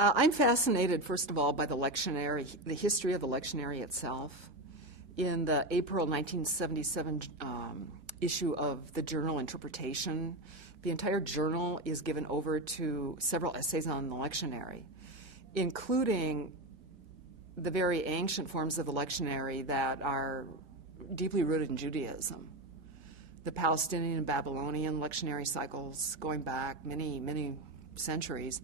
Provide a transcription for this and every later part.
I'm fascinated, first of all, by the lectionary, the history of the lectionary itself. In the April 1977 issue of the journal Interpretation, the entire journal is given over to several essays on the lectionary, including the very ancient forms of the lectionary that are deeply rooted in Judaism. The Palestinian and Babylonian lectionary cycles going back many, many centuries,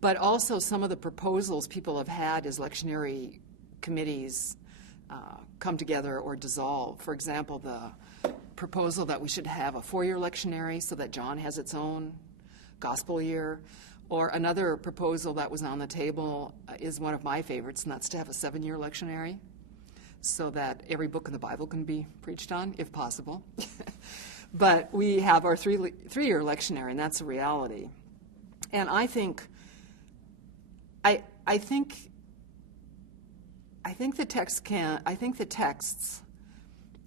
but also some of the proposals people have had as lectionary committees come together or dissolve. For example, the proposal that we should have a 4-year lectionary so that John has its own gospel year, or another proposal that was on the table is one of my favorites, and that's to have a 7-year lectionary so that every book in the Bible can be preached on, if possible. But we have our 3-year lectionary, and that's a reality. And I think the texts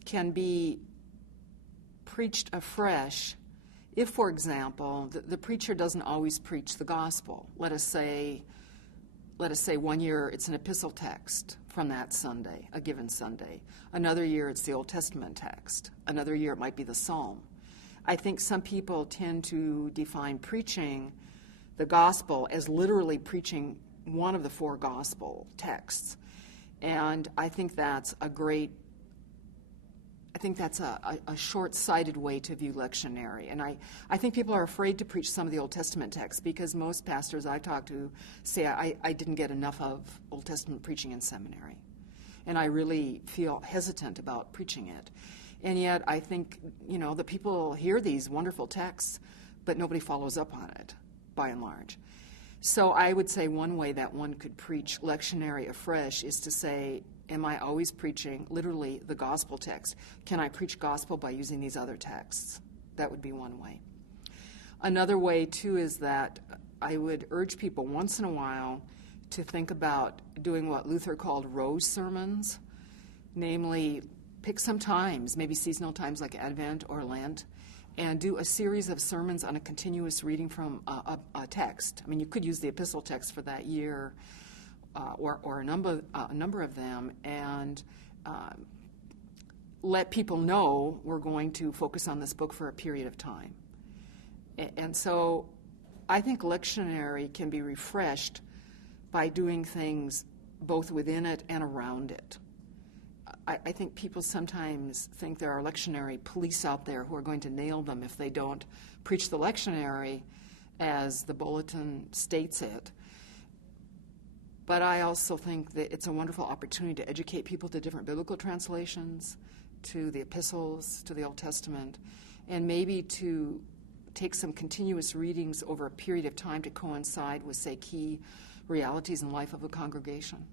can be preached afresh if, for example, the preacher doesn't always preach the gospel. Let us say 1 year it's an epistle text from that Sunday, a given Sunday. Another year it's the Old Testament text. Another year it might be the Psalm. I think some people tend to define preaching the gospel as literally preaching one of the 4 gospel texts. And I think that's a short-sighted way to view lectionary. And I think people are afraid to preach some of the Old Testament texts because most pastors I talk to say, I didn't get enough of Old Testament preaching in seminary. And I really feel hesitant about preaching it. And yet I think, the people hear these wonderful texts, but nobody follows up on it, by and large. So I would say one way that one could preach lectionary afresh is to say, am I always preaching literally the gospel text? Can I preach gospel by using these other texts? That would be one way. Another way, too, is that I would urge people once in a while to think about doing what Luther called rose sermons, namely pick some times, maybe seasonal times like Advent or Lent, and do a series of sermons on a continuous reading from a text. I mean, you could use the epistle text for that year, or a number of them, and let people know we're going to focus on this book for a period of time. And so I think lectionary can be refreshed by doing things both within it and around it. I think people sometimes think there are lectionary police out there who are going to nail them if they don't preach the lectionary as the bulletin states it. But I also think that it's a wonderful opportunity to educate people to different biblical translations, to the epistles, to the Old Testament, and maybe to take some continuous readings over a period of time to coincide with, say, key realities in life of a congregation.